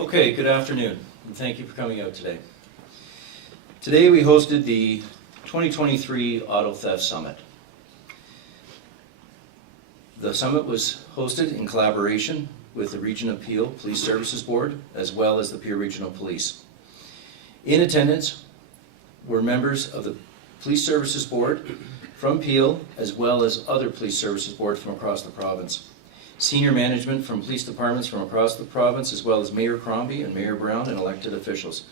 Okay, good afternoon, and thank you for coming out today. Today we hosted the 2023 Auto Theft Summit. The summit was hosted in collaboration with the Region of Peel Police Services Board, as well as the Peel Regional Police. In attendance were members of the Police Services Board from Peel, as well as other police services boards from across the province. Senior management from police departments from across the province, as well as Mayor Crombie and Mayor Brown and elected officials,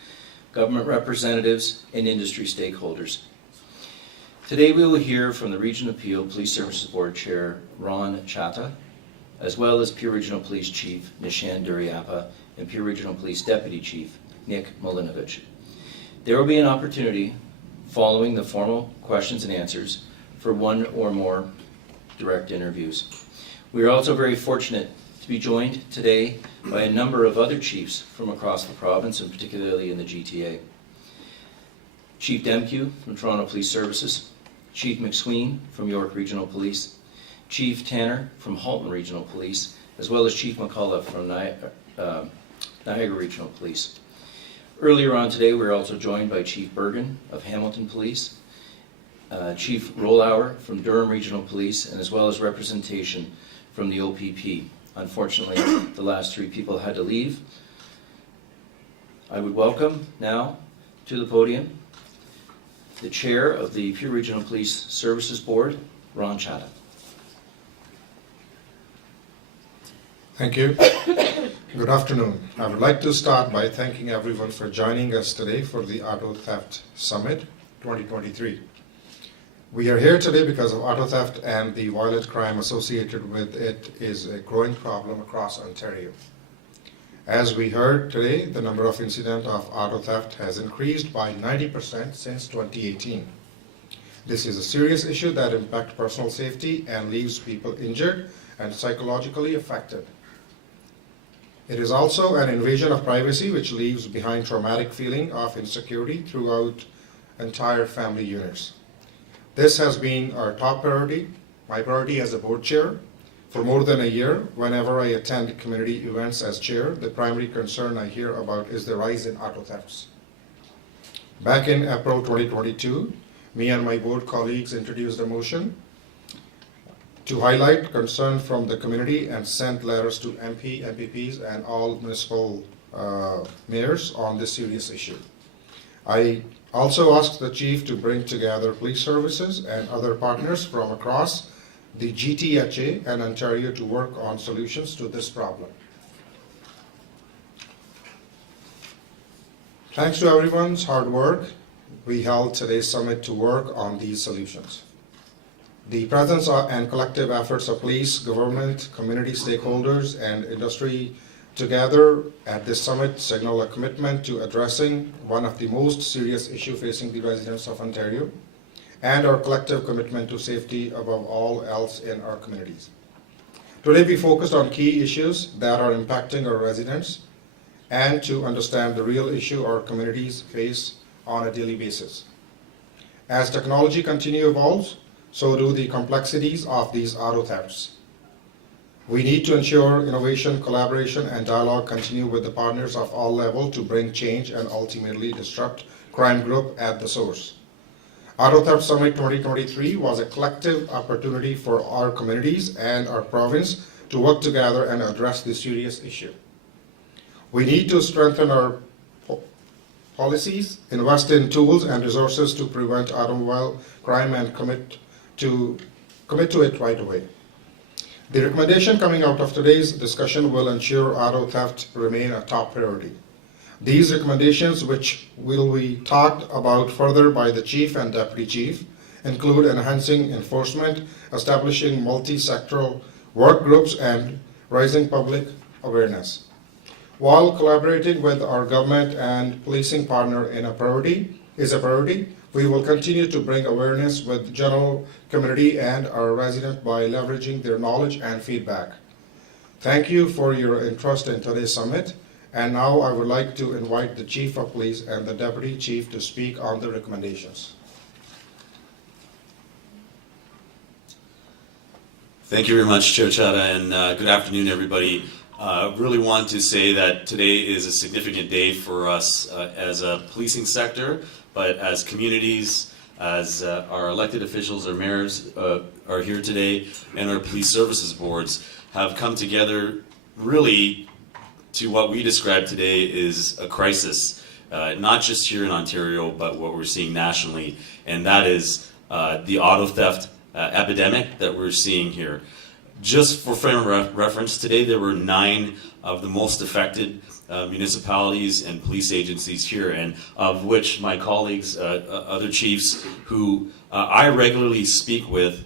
government representatives, and industry stakeholders. Today we will hear from the Region of Peel Police Services Board Chair Ron Chatha, as well as Peel Regional Police Chief Nishan Duraiappah and Peel Regional Police Deputy Chief Nick Milinovich. There will be an opportunity following the formal questions and answers for one or more direct interviews. We are also very fortunate to be joined today by a number of other chiefs from across the province, and particularly in the GTA. Chief Demkew from Toronto Police Services, Chief McSween from York Regional Police, Chief Tanner from Halton Regional Police, as well as Chief McCullough from Niagara Regional Police. Earlier on today, we were also joined by Chief Bergen of Hamilton Police, Chief Rollauer from Durham Regional Police, and as well as representation from the OPP. Unfortunately, the last three people had to leave. I would welcome now to the podium the Chair of the Peel Regional Police Services Board, Ron Chatha. Thank you. Good afternoon. I would like to start by thanking everyone for joining us today for the Auto Theft Summit 2023. We are here today because of auto theft, and the violent crime associated with it is a growing problem across Ontario. As we heard today, the number of incidents of auto theft has increased by 90% since 2018. This is a serious issue that impacts personal safety and leaves people injured and psychologically affected. It is also an invasion of privacy which leaves behind traumatic feeling of insecurity throughout entire family units. This has been our top priority, my priority as a board chair. For more than a year, whenever I attend community events as chair, the primary concern I hear about is the rise in auto thefts. Back in April 2022, me and my board colleagues introduced a motion to highlight concern from the community and sent letters to MPPs, and all municipal mayors on this serious issue. I also asked the chief to bring together police services and other partners from across the GTHA and Ontario to work on solutions to this problem. Thanks to everyone's hard work, we held today's summit to work on these solutions. The presence and collective efforts of police, government, community stakeholders, and industry together at this summit signal a commitment to addressing one of the most serious issues facing the residents of Ontario, and our collective commitment to safety above all else in our communities. Today we focused on key issues that are impacting our residents and to understand the real issue our communities face on a daily basis. As technology continues to evolve, so do the complexities of these auto thefts. We need to ensure innovation, collaboration, and dialogue continue with the partners of all levels to bring change and ultimately disrupt crime group at the source. Auto Theft Summit 2023 was a collective opportunity for our communities and our province to work together and address this serious issue. We need to strengthen our policies, invest in tools and resources to prevent automobile crime, and commit to it right away. The recommendation coming out of today's discussion will ensure auto theft remain a top priority. These recommendations, which will be talked about further by the Chief and Deputy Chief, include enhancing enforcement, establishing multi-sectoral work groups, and raising public awareness. While collaborating with our government and policing partner is a priority, we will continue to bring awareness with the general community and our residents by leveraging their knowledge and feedback. Thank you for your interest in today's summit. And now I would like to invite the Chief of Police and the Deputy Chief to speak on the recommendations. Thank you very much, Chair Chatha, and good afternoon, everybody. Really want to say that today is a significant day for us as a policing sector, but as communities, as our elected officials, our mayors are here today, and our police services boards have come together really to what we describe today is a crisis, not just here in Ontario, but what we're seeing nationally, and that is the auto theft epidemic that we're seeing here. Just for frame of reference, today there were 9 of the most affected municipalities and police agencies here, and of which my colleagues, other chiefs who I regularly speak with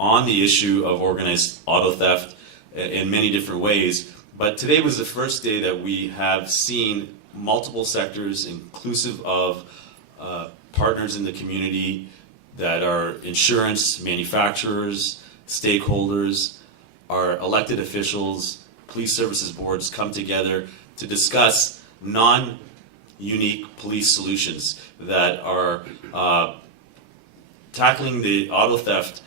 on the issue of organized auto theft in many different ways. But today was the first day that we have seen multiple sectors, inclusive of partners in the community that are insurance, manufacturers, stakeholders, our elected officials, police services boards come together to discuss non-unique police solutions that are tackling the auto theft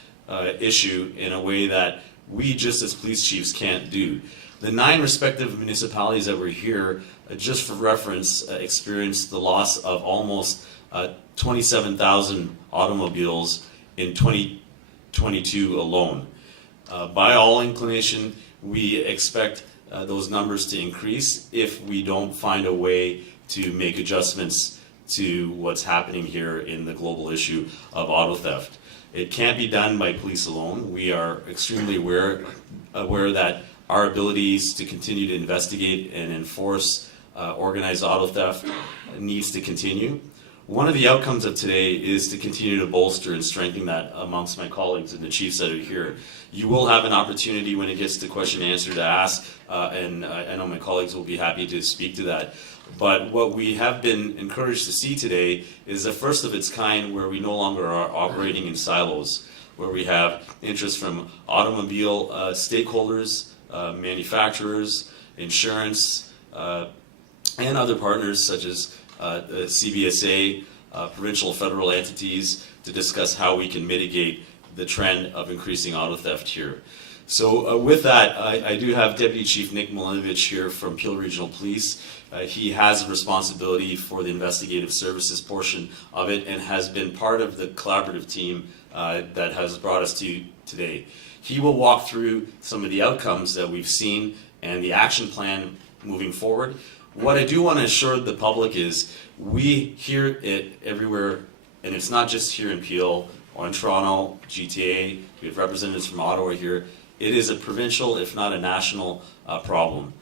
issue in a way that we just as police chiefs can't do. The 9 respective municipalities that were here, just for reference, experienced the loss of almost 27,000 automobiles in 2022 alone. By all inclination, we expect those numbers to increase if we don't find a way to make adjustments to what's happening here in the global issue of auto theft. It can't be done by police alone. We are extremely aware that our abilities to continue to investigate and enforce organized auto theft needs to continue. One of the outcomes of today is to continue to bolster and strengthen that amongst my colleagues and the chiefs that are here. You will have an opportunity when it gets to question and answer to ask, and I know my colleagues will be happy to speak to that. But what we have been encouraged to see today is the first of its kind where we no longer are operating in silos, where we have interest from automobile stakeholders, manufacturers, insurance, and other partners such as CBSA, provincial federal entities, to discuss how we can mitigate the trend of increasing auto theft here. So with that, I do have Deputy Chief Nick Milinovich here from Peel Regional Police. He has a responsibility for the investigative services portion of it and has been part of the collaborative team that has brought us to today. He will walk through some of the outcomes that we've seen and the action plan moving forward. What I do want to assure the public is we hear it everywhere, and it's not just here in Peel or in Toronto, GTA. We have representatives from Ottawa here. It is a provincial, if not a national, problem.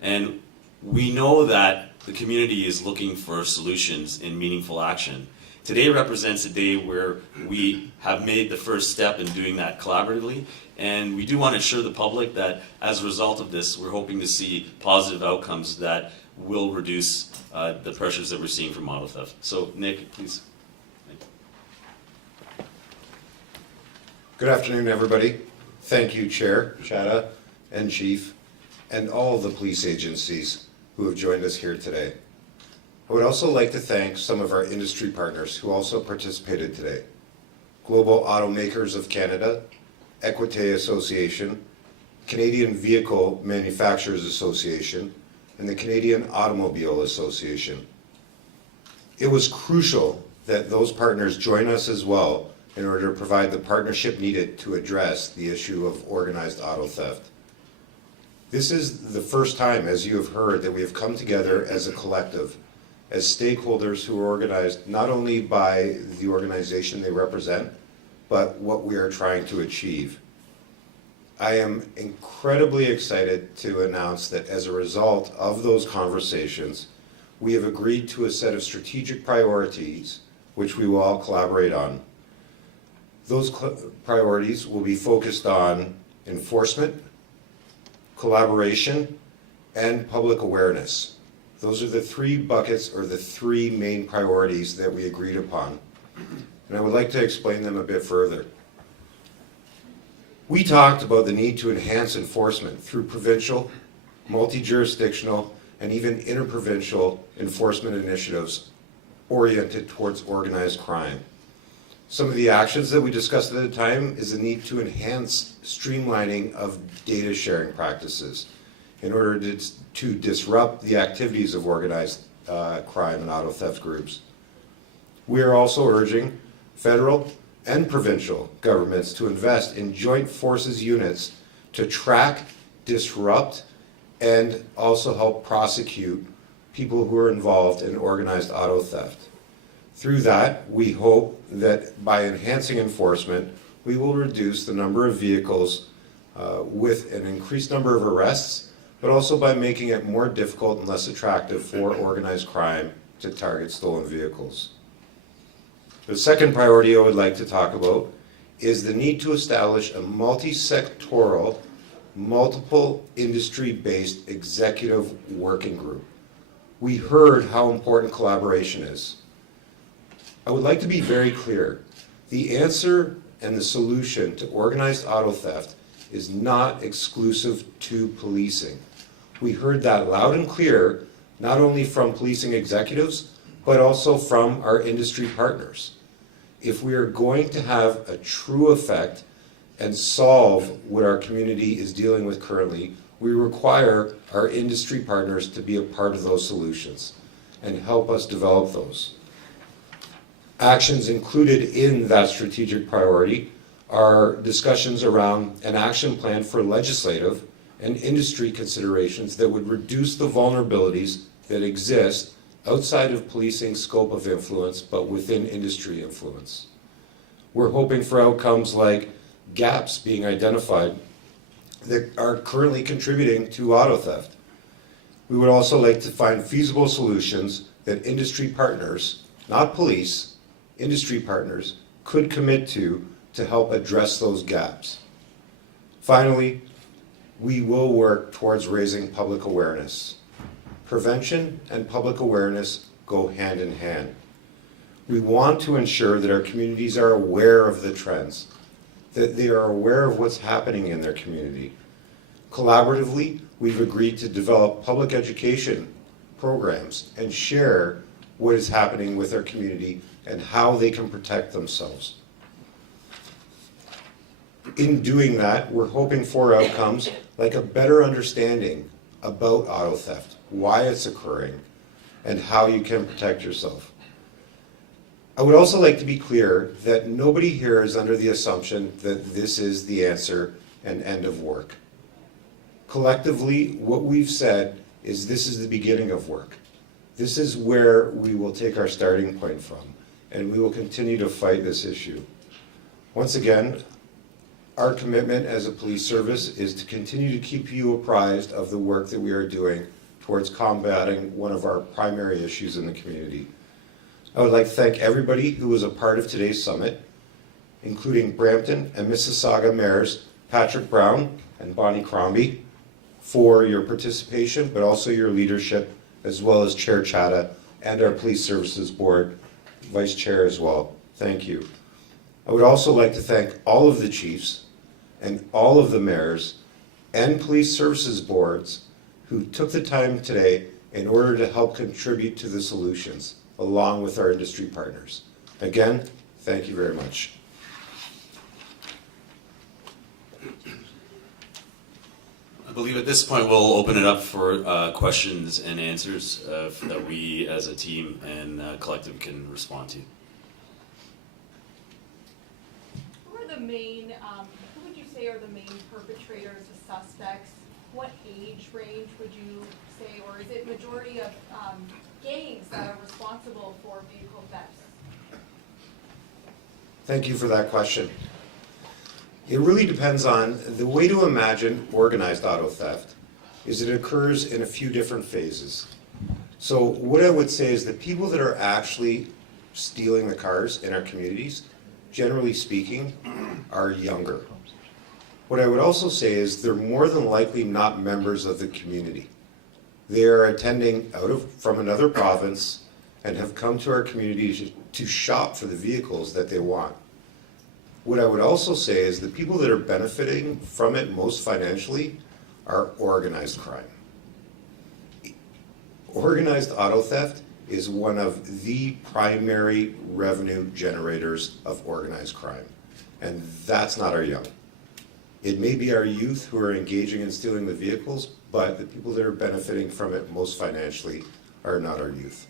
And we know that the community is looking for solutions in meaningful action. Today represents a day where we have made the first step in doing that collaboratively, and we do want to assure the public that as a result of this, we're hoping to see positive outcomes that will reduce the pressures that we're seeing from auto theft. So, Nick, please. Good afternoon, everybody. Thank you, Chair, Chatha, and Chief, and all of the police agencies who have joined us here today. I would also like to thank some of our industry partners who also participated today. Global Automakers of Canada, GTHA Association, Canadian Vehicle Manufacturers Association, and the Canadian Automobile Association. It was crucial that those partners join us as well in order to provide the partnership needed to address the issue of organized auto theft. This is the first time, as you have heard, that we have come together as a collective, as stakeholders who are organized not only by the organization they represent, but what we are trying to achieve. I am incredibly excited to announce that as a result of those conversations, we have agreed to a set of strategic priorities which we will all collaborate on. Those priorities will be focused on enforcement, collaboration, and public awareness. Those are the 3 buckets or the 3 main priorities that we agreed upon. And I would like to explain them a bit further. We talked about the need to enhance enforcement through provincial, multi-jurisdictional, and even interprovincial enforcement initiatives oriented towards organized crime. Some of the actions that we discussed at the time is the need to enhance streamlining of data sharing practices, in order to disrupt the activities of organized crime and auto theft groups. We are also urging federal and provincial governments to invest in joint forces units to track, disrupt, and also help prosecute people who are involved in organized auto theft. Through that, we hope that by enhancing enforcement, we will reduce the number of vehicles with an increased number of arrests, but also by making it more difficult and less attractive for organized crime to target stolen vehicles. The second priority I would like to talk about is the need to establish a multi-sectoral, multiple industry-based executive working group. We heard how important collaboration is. I would like to be very clear. The answer and the solution to organized auto theft is not exclusive to policing. We heard that loud and clear, not only from policing executives, but also from our industry partners. If we are going to have a true effect and solve what our community is dealing with currently, we require our industry partners to be a part of those solutions and help us develop those. Actions included in that strategic priority are discussions around an action plan for legislative and industry considerations that would reduce the vulnerabilities that exist outside of policing scope of influence, but within industry influence. We're hoping for outcomes like gaps being identified that are currently contributing to auto theft. We would also like to find feasible solutions that industry partners, not police, industry partners could commit to help address those gaps. Finally, we will work towards raising public awareness. Prevention and public awareness go hand in hand. We want to ensure that our communities are aware of the trends, that they are aware of what's happening in their community. Collaboratively, we've agreed to develop public education programs and share what is happening with our community and how they can protect themselves. In doing that, we're hoping for outcomes like a better understanding about auto theft, why it's occurring, and how you can protect yourself. I would also like to be clear that nobody here is under the assumption that this is the answer and end of work. Collectively, what we've said is this is the beginning of work. This is where we will take our starting point from, and we will continue to fight this issue. Once again, our commitment as a police service is to continue to keep you apprised of the work that we are doing towards combating one of our primary issues in the community. I would like to thank everybody who was a part of today's summit, including Brampton and Mississauga mayors Patrick Brown and Bonnie Crombie, for your participation, but also your leadership, as well as Chair Chatha and our Police Services Board Vice Chair as well. Thank you. I would also like to thank all of the chiefs and all of the mayors and police services boards who took the time today in order to help contribute to the solutions, along with our industry partners. Again, thank you very much. I believe at this point we'll open it up for questions and answers that we as a team and collective can respond to. Who are the main, who would you say are the main perpetrators, the suspects? What age range would you say, or is it majority of gangs that are responsible for vehicle thefts? Thank you for that question. It really depends on the way to imagine organized auto theft is it occurs in a few different phases. So what I would say is the people that are actually stealing the cars in our communities, generally speaking, are younger. What I would also say is they're more than likely not members of the community. They are attending from another province and have come to our community to shop for the vehicles that they want. What I would also say is the people that are benefiting from it most financially are organized crime. Organized auto theft is one of the primary revenue generators of organized crime, and that's not our young. It may be our youth who are engaging in stealing the vehicles, but the people that are benefiting from it most financially are not our youth.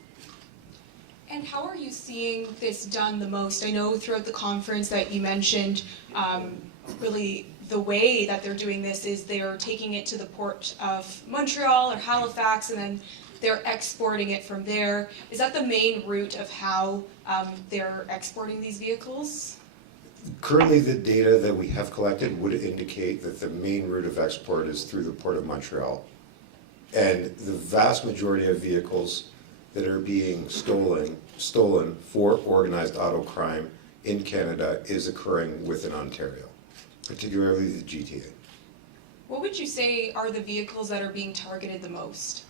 And how are you seeing this done the most? I know throughout the conference that you mentioned, really the way that they're doing this is they're taking it to the port of Montreal or Halifax, and then they're exporting it from there. Is that the main route of how they're exporting these vehicles? Currently, the data that we have collected would indicate that the main route of export is through the Port of Montreal. And the vast majority of vehicles that are being stolen for organized auto crime in Canada is occurring within Ontario, particularly the GTA. What would you say are the vehicles that are being targeted the most?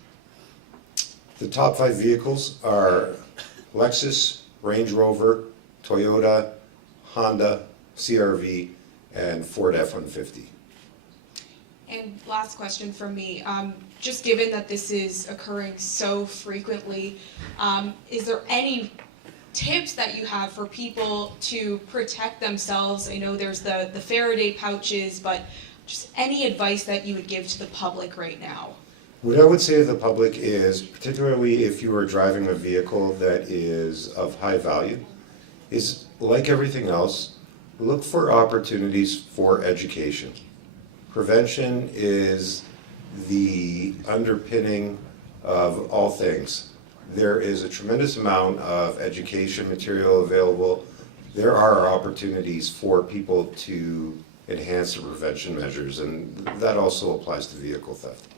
The top 5 vehicles are Lexus, Range Rover, Toyota, Honda, CRV, and Ford F-150. And last question from me, just given that this is occurring so frequently, is there any tips that you have for people to protect themselves? I know there's the Faraday pouches, but just any advice that you would give to the public right now? What I would say to the public is, particularly if you are driving a vehicle that is of high value, is like everything else, look for opportunities for education. Prevention is the underpinning of all things. There is a tremendous amount of education material available. There are opportunities for people to enhance the prevention measures, and that also applies to vehicle theft.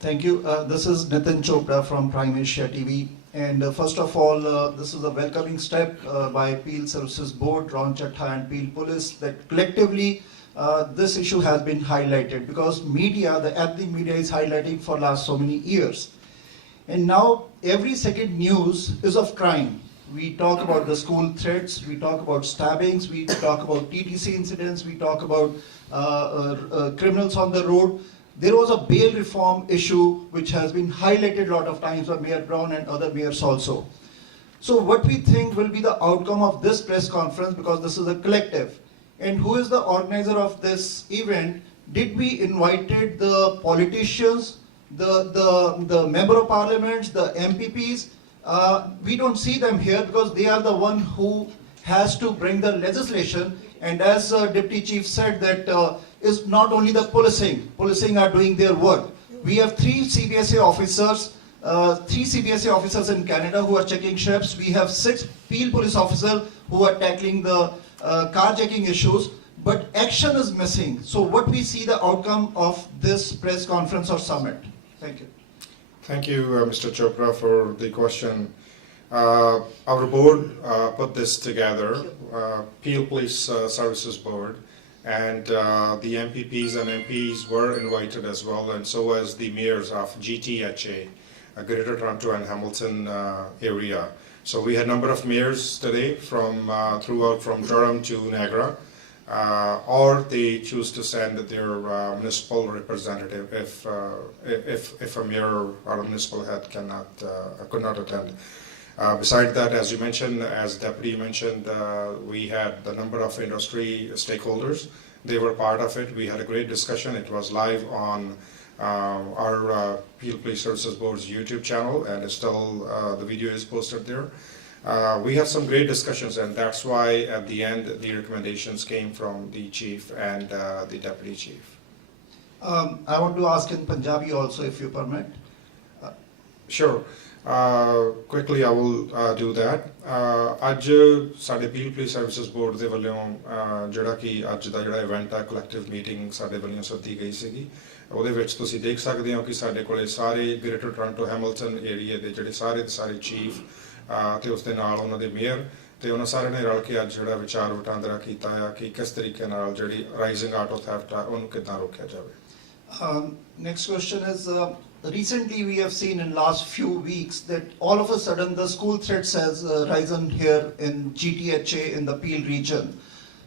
Thank you. This is Nitin Chopra from Prime Asia TV. And first of all, this is a welcoming step by Peel Services Board, Ron Chatha and Peel Police, that collectively this issue has been highlighted, because media, the ethnic media, is highlighting for last so many years. And now every second news is of crime. We talk about the school threats, we talk about stabbings, we talk about TTC incidents, we talk about criminals on the road. There was a bail reform issue which has been highlighted a lot of times by Mayor Brown and other mayors also. So what we think will be the outcome of this press conference, because this is a collective, and who is the organizer of this event? Did we invited the politicians, the member of parliaments, the MPPs? We don't see them here because they are the one who has to bring the legislation. And as Deputy Chief said, that is not only the policing are doing their work. We have 3 CBSA officers in Canada who are checking ships. We have 6 Peel police officers who are tackling the carjacking issues, but action is missing. So what we see the outcome of this press conference or summit? Thank you. Thank you, Mr. Chopra, for the question. Our board put this together, Peel Police Services Board, and the MPPs and MPs were invited as well, and so was the mayors of GTHA, Greater Toronto and Hamilton area. So we had a number of mayors today from throughout, from Durham to Niagara, or they choose to send their municipal representative if a mayor or a municipal head could not attend. Besides that, as you mentioned, as Deputy mentioned, we had the number of industry stakeholders. They were part of it. We had a great discussion. It was live on our Peel Police Services Board's YouTube channel, and it's still, the video is posted there. We had some great discussions, and that's why at the end the recommendations came from the chief and the deputy chief. I want to ask in Punjabi also, if you permit. Sure. Quickly I will do that. ਅੱਜ ਸਾਡੇ peel police services board ਦੇ ਵੱਲੋਂ ਜਿਹੜਾ ਕਿ ਅੱਜ ਦਾ ਜਿਹੜਾ event ਹੈ collective meeting ਸਾਡੇ ਵੱਲੋਂ ਸੱਦੀ ਗਈ ਸੀਗੀ। ਉਹਦੇ ਵਿੱਚ ਤੁਸੀਂ ਦੇਖ ਸਕਦੇ ਹੋ ਕਿ ਸਾਡੇ ਕੋਲੇ ਸਾਰੇ ਗ੍ਰੇਟਰ ਟੋਰਾਂਟੋ ਹੈਮਿਲਟਨ ਏਰੀਆ ਦੇ ਜਿਹੜੇ ਸਾਰੇ ਚੀਫ ਤੇ ਉਸ ਦੇ ਨਾਲ ਉਹਨਾਂ ਦੇ ਮੇਅਰ ਤੇ ਉਹਨਾਂ ਸਾਰਿਆਂ ਨੇ ਰਲ ਕੇ ਅੱਜ ਜਿਹੜਾ ਵਿਚਾਰ ਵਟਾਂਦਰਾ ਕੀਤਾ ਆ ਕਿ ਕਿਸ ਤਰੀਕੇ ਨਾਲ ਜਿਹੜੀ ਰਾਈਜ਼ਿੰਗ ਆਟੋ ਥੈਫਟ ਆ ਉਹਨੂੰ ਕਿੱਦਾਂ ਰੋਕਿਆ ਜਾਵੇ। Next question is, recently we have seen in last few weeks that all of a sudden the school threats has risen here in GTHA in the Peel region.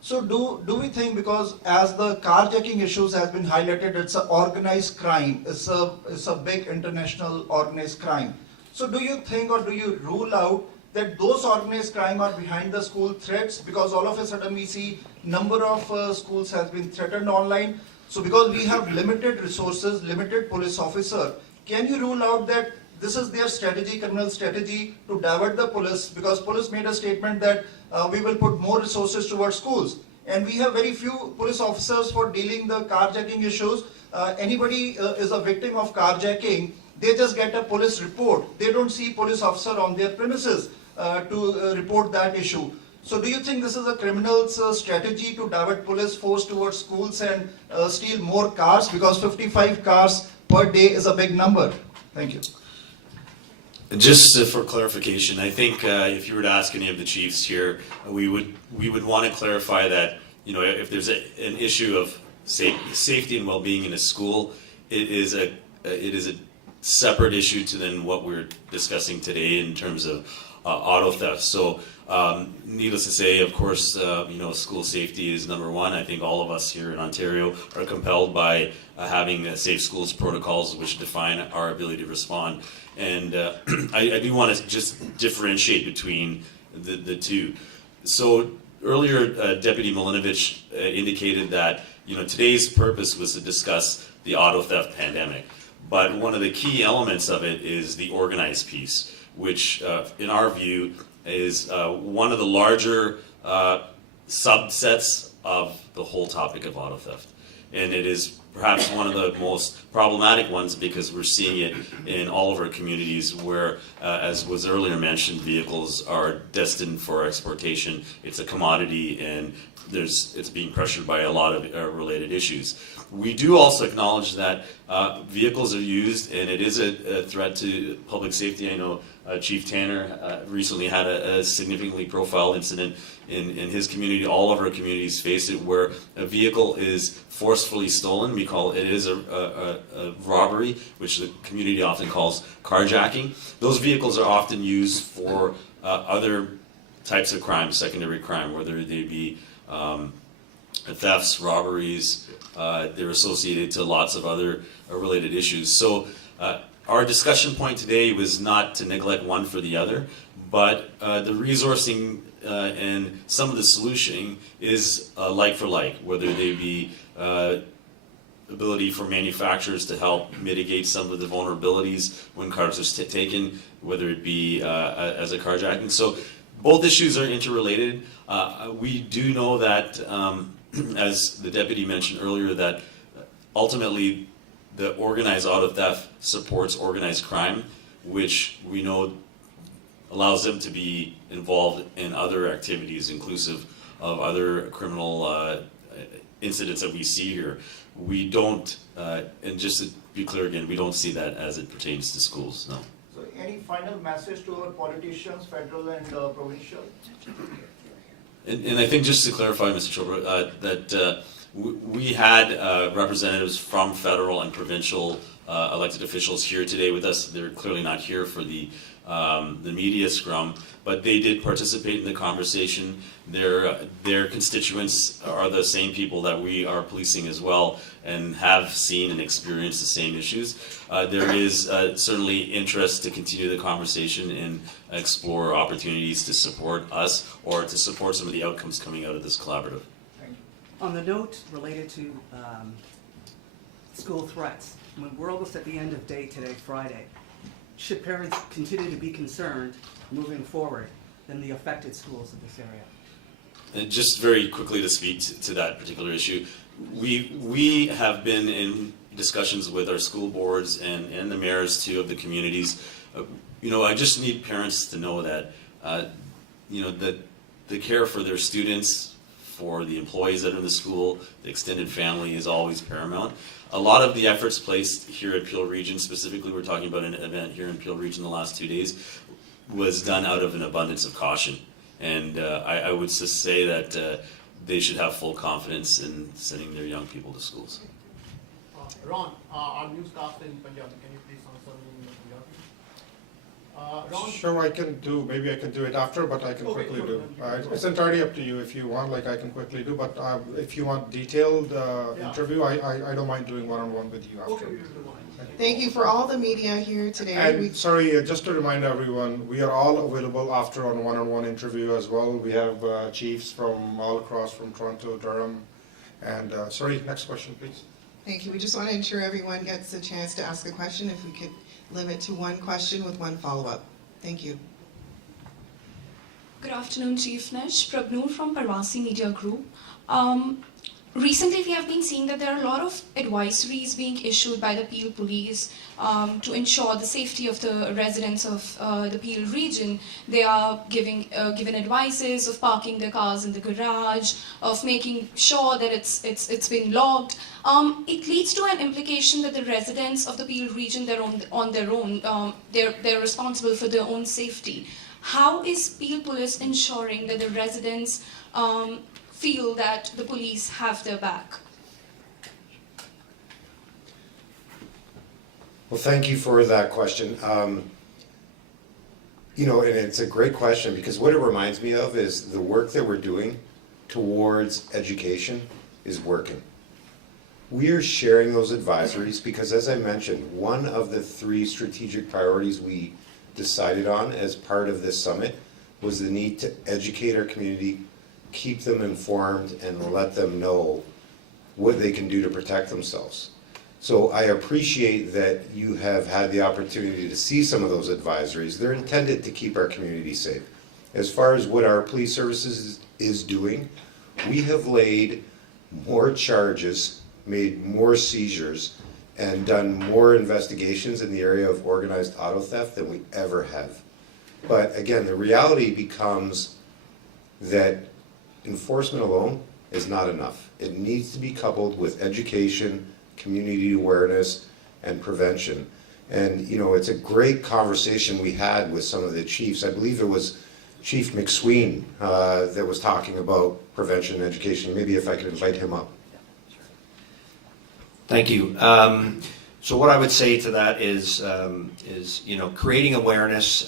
So do we think, because as the carjacking issues has been highlighted, it's an organized crime, it's a big international organized crime. So do you think, or do you rule out that those organized crime are behind the school threats, because all of a sudden we see number of schools has been threatened online? So because we have limited resources, limited police officer, can you rule out that this is their strategy, criminal strategy, to divert the police? Because police made a statement that we will put more resources towards schools. And we have very few police officers for dealing the carjacking issues. Anybody is a victim of carjacking, they just get a police report. They don't see police officer on their premises to report that issue. So do you think this is a criminal's strategy to divert police force towards schools and steal more cars? Because 55 cars per day is a big number. Thank you. Just for clarification, I think if you were to ask any of the chiefs here, we would want to clarify that, you know, if there's an issue of safety and well-being in a school, it is a separate issue to then what we're discussing today in terms of auto theft. So needless to say, of course, you know, school safety is number one. I think all of us here in Ontario are compelled by having safe schools protocols which define our ability to respond. And I do want to just differentiate between the two. So earlier, Deputy Milinovich indicated that, you know, today's purpose was to discuss the auto theft pandemic. But one of the key elements of it is the organized piece, which in our view is one of the larger subsets of the whole topic of auto theft. And it is perhaps one of the most problematic ones because we're seeing it in all of our communities where, as was earlier mentioned, vehicles are destined for exportation. It's a commodity and it's being pressured by a lot of related issues. We do also acknowledge that vehicles are used and it is a threat to public safety. I know Chief Tanner recently had a significantly profiled incident in his community. All of our communities face it where a vehicle is forcefully stolen. We call it is a robbery, which the community often calls carjacking. Those vehicles are often used for other types of crime, secondary crime, whether they be thefts, robberies. They're associated to lots of other related issues. So our discussion point today was not to neglect one for the other, but the resourcing and some of the solutioning is like for like, whether they be ability for manufacturers to help mitigate some of the vulnerabilities when cars are taken, whether it be as a carjacking. So both issues are interrelated. We do know that, as the deputy mentioned earlier, that ultimately the organized auto theft supports organized crime, which we know allows them to be involved in other activities, inclusive of other criminal incidents that we see here. We don't, and just to be clear again, we don't see that as it pertains to schools, no. So any final message to our politicians, federal and provincial? And I think just to clarify, Mr. Chopra, that we had representatives from federal and provincial elected officials here today with us. They're clearly not here for the media scrum, but they did participate in the conversation. Their constituents are the same people that we are policing as well and have seen and experienced the same issues. There is certainly interest to continue the conversation and explore opportunities to support us or to support some of the outcomes coming out of this collaborative. On the note related to school threats, when we're almost at the end of day today, Friday, should parents continue to be concerned moving forward in the affected schools of this area? And just very quickly to speak to that particular issue, we have been in discussions with our school boards and the mayors too of the communities. You know, I just need parents to know that, you know, that the care for their students, for the employees that are in the school, the extended family is always paramount. A lot of the efforts placed here at Peel Region, specifically we're talking about an event here in Peel Region the last 2 days, was done out of an abundance of caution. And I would just say that they should have full confidence in sending their young people to schools. Ron, our newscast in Punjabi, can you please answer in Punjabi? Ron, Sure, I can do, maybe I can do it after, but I can Okay, quickly sure, do. then. It's entirely up to you if you want, like I can quickly do, but if you want detailed Yeah. interview, I don't mind doing one-on-one with you okay, after. we will do one. Thank you for all the media here today. And sorry, just to remind everyone, we are all available after on one-on-one interview as well. We have chiefs from all across, from Toronto, Durham, and sorry, next question, please. Thank you. We just want to ensure everyone gets a chance to ask a question. If we could limit to one question with one follow-up. Thank you. Good afternoon, Chief Nish. Prabnoor from Parvasi Media Group. Recently, we have been seeing that there are a lot of advisories being issued by the Peel Police to ensure the safety of the residents of the Peel region. They are given advices of parking their cars in the garage, of making sure that it's been logged. It leads to an implication that the residents of the Peel region, they're on their own. They're responsible for their own safety. How is Peel Police ensuring that the residents feel that the police have their back? Well, thank you for that question. You know, and it's a great question because what it reminds me of is the work that we're doing towards education is working. We are sharing those advisories because, as I mentioned, one of the 3 strategic priorities we decided on as part of this summit was the need to educate our community, keep them informed, and let them know what they can do to protect themselves. So I appreciate that you have had the opportunity to see some of those advisories. They're intended to keep our community safe. As far as what our police services is doing, we have laid more charges, made more seizures, and done more investigations in the area of organized auto theft than we ever have. But again, the reality becomes that enforcement alone is not enough. It needs to be coupled with education, community awareness, and prevention. And you know, it's a great conversation we had with some of the chiefs. I believe it was Chief McSween that was talking about prevention and education. Maybe if I could invite him up. Thank you. So what I would say to that is you know, creating awareness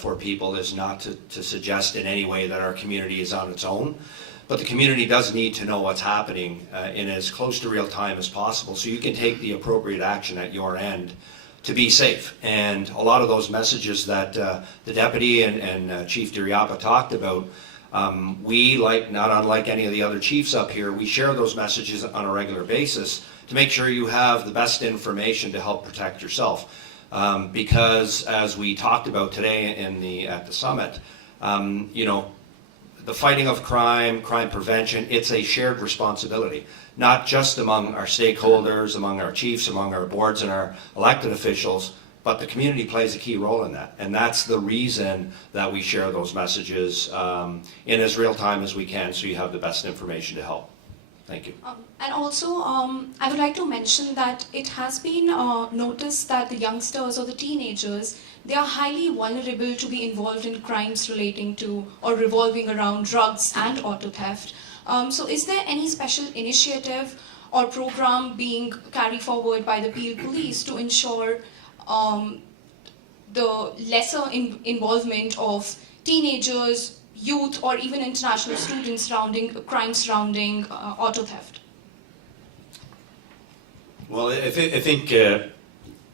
for people is not to suggest in any way that our community is on its own, but the community does need to know what's happening in as close to real time as possible, so you can take the appropriate action at your end to be safe. And a lot of those messages that the deputy and Chief Duraiappah talked about, we, like not unlike any of the other chiefs up here, we share those messages on a regular basis to make sure you have the best information to help protect yourself. Because as we talked about today at the summit, you know, the fighting of crime prevention, it's a shared responsibility, not just among our stakeholders, among our chiefs, among our boards and our elected officials, but the community plays a key role in that. And that's the reason that we share those messages in as real time as we can, so you have the best information to help. Thank you. And also, I would like to mention that it has been noticed that the youngsters or the teenagers, they are highly vulnerable to be involved in crimes relating to or revolving around drugs and auto theft. So is there any special initiative or program being carried forward by the Peel Police to ensure the lesser involvement of teenagers, youth, or even international students surrounding crimes surrounding auto theft? Well, I think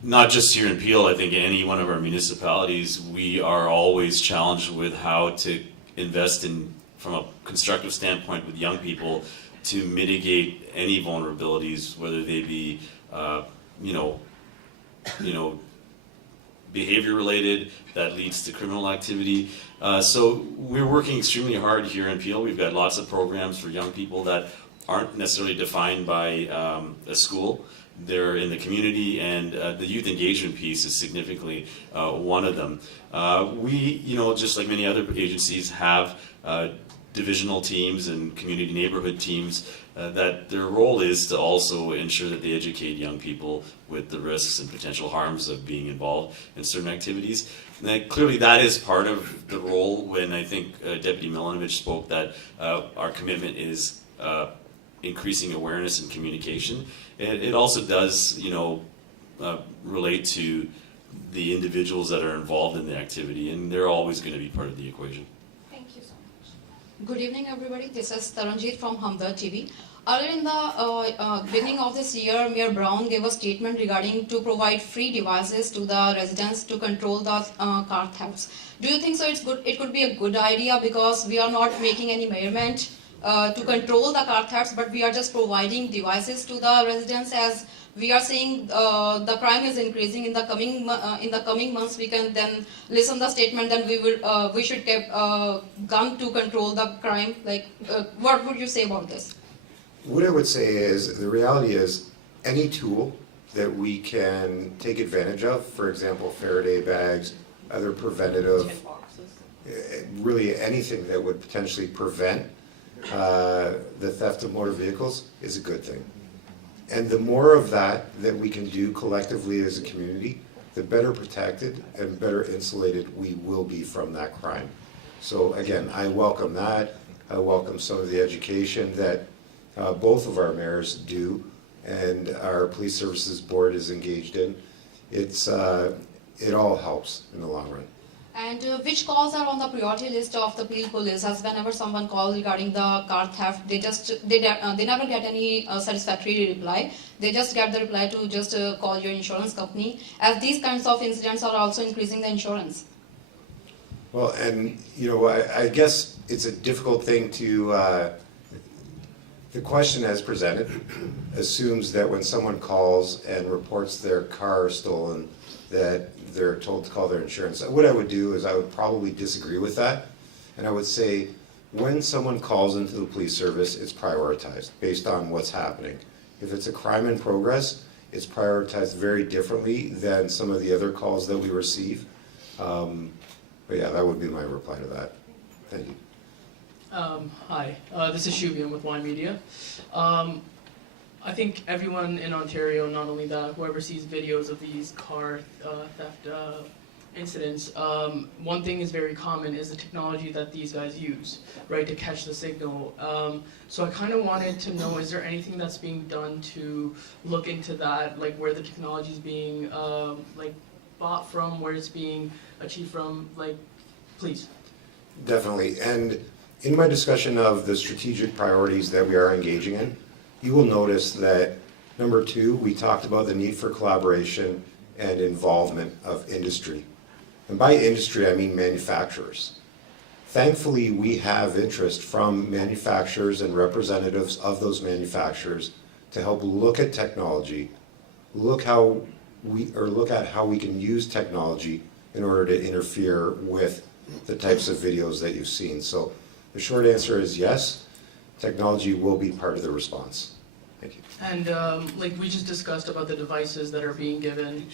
not just here in Peel, I think in any one of our municipalities, we are always challenged with how to invest in, from a constructive standpoint with young people, to mitigate any vulnerabilities, whether they be, behavior related that leads to criminal activity. So we're working extremely hard here in Peel. We've got lots of programs for young people that aren't necessarily defined by a school. They're in the community, and the youth engagement piece is significantly one of them. We, just like many other agencies, have divisional teams and community neighborhood teams that their role is to also ensure that they educate young people with the risks and potential harms of being involved in certain activities. And clearly that is part of the role when I think Deputy Milinovich spoke, that our commitment is increasing awareness and communication. It also does, relate to the individuals that are involved in the activity, and they're always going to be part of the equation. Thank you so much. Good evening, everybody. This is Taranjeet from Hamdard TV. Earlier in the beginning of this year, Mayor Brown gave a statement regarding to provide free devices to the residents to control the car thefts. Do you think so? It could be a good idea, because we are not making any measurement to control the car thefts, but we are just providing devices to the residents. As we are seeing the crime is increasing in the coming months, we can then listen the statement. Then we should get gun to control the crime. Like, what would you say about this? What I would say is, the reality is, any tool that we can take advantage of, for example, Faraday bags, other preventative, really anything that would potentially prevent the theft of motor vehicles is a good thing. And the more of that we can do collectively as a community, the better protected and better insulated we will be from that crime. So again, I welcome that. I welcome some of the education that both of our mayors do and our police services board is engaged in. It all helps in the long run. And which calls are on the priority list of the Peel Police? As whenever someone calls regarding the car theft, they never get any satisfactory reply. They just get the reply to just call your insurance company. As these kinds of incidents are also increasing the insurance. Well, and I guess it's a difficult thing to. The question as presented assumes that when someone calls and reports their car stolen, that they're told to call their insurance. What I would do is I would probably disagree with that, and I would say when someone calls into the police service, it's prioritized based on what's happening. If it's a crime in progress, it's prioritized very differently than some of the other calls that we receive. But yeah, that would be my reply to that. Thank you. Hi, this is Shubi. I'm with Y Media. I think everyone in Ontario, not only that, whoever sees videos of these car theft incidents, one thing is very common is the technology that these guys use, right, to catch the signal. So I kind of wanted to know, is there anything that's being done to look into that, like where the technology is being like bought from, where it's being achieved from, like, please. Definitely, and in my discussion of the strategic priorities that we are engaging in, you will notice that, number 2, we talked about the need for collaboration and involvement of industry. And by industry, I mean manufacturers. Thankfully, we have interest from manufacturers and representatives of those manufacturers to help look at technology, look at how we can use technology in order to interfere with the types of videos that you've seen. So the short answer is yes, technology will be part of the response. Thank you. And like we just discussed about the devices that are being given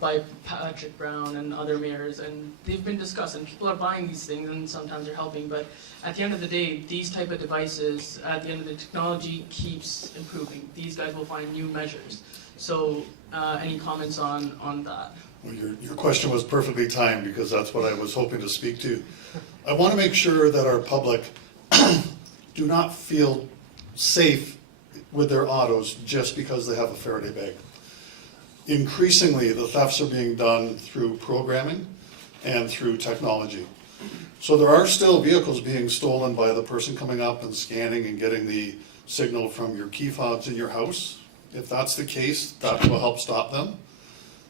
by Patrick Brown and other mayors, and they've been discussed, and people are buying these things, and sometimes they're helping, but at the end of the day, these type of devices, at the end of the technology keeps improving. These guys will find new measures. So any comments on that? Well, your question was perfectly timed because that's what I was hoping to speak to. I want to make sure that our public do not feel safe with their autos just because they have a Faraday bag. Increasingly, the thefts are being done through programming and through technology. So there are still vehicles being stolen by the person coming up and scanning and getting the signal from your key fobs in your house. If that's the case, that will help stop them.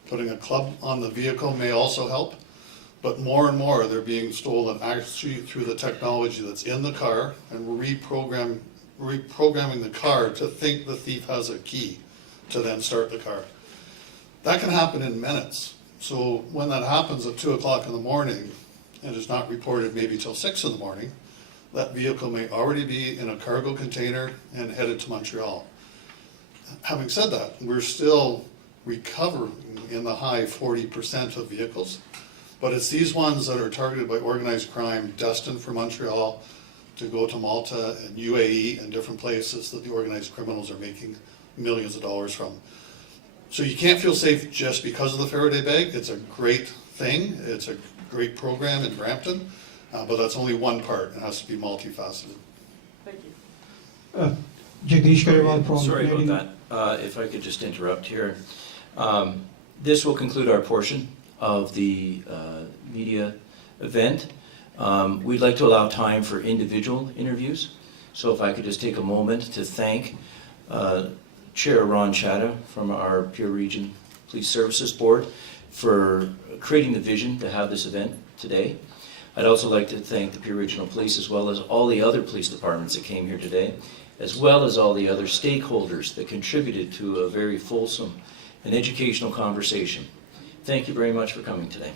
Putting a club on the vehicle may also help. But more and more, they're being stolen actually through the technology that's in the car, and we're reprogramming the car to think the thief has a key to then start the car. That can happen in minutes. So when that happens at 2 o'clock in the morning and is not reported maybe till 6 in the morning, that vehicle may already be in a cargo container and headed to Montreal. Having said that, we're still recovering in the high 40% of vehicles, but it's these ones that are targeted by organized crime, destined for Montreal, to go to Malta and UAE and different places that the organized criminals are making millions of dollars from. So you can't feel safe just because of the Faraday bag. It's a great thing. It's a great program in Brampton, but that's only one part. It has to be multifaceted. Thank you. Jagdish Kariwal from Sorry about that. If I could just interrupt here. This will conclude our portion of the media event. We'd like to allow time for individual interviews. So if I could just take a moment to thank Chair Ron Chatha from our Peel Region Police Services Board for creating the vision to have this event today. I'd also like to thank the Peel Regional Police as well as all the other police departments that came here today, as well as all the other stakeholders that contributed to a very fulsome and educational conversation. Thank you very much for coming today.